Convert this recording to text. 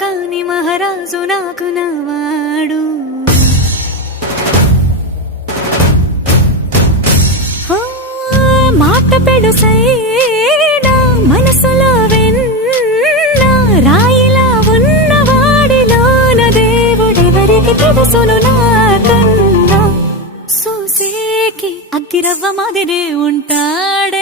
కాని మహారాజు నాకు నవాడు. మాట పెడుసైనా మనసులో వెన్న రాయిలా ఉన్నవాడిలోన దేవుడెవరికి తెలుసును నాకన్నా. సూసేకి అగ్గిరవ్వ మాదిరే ఉంటాడే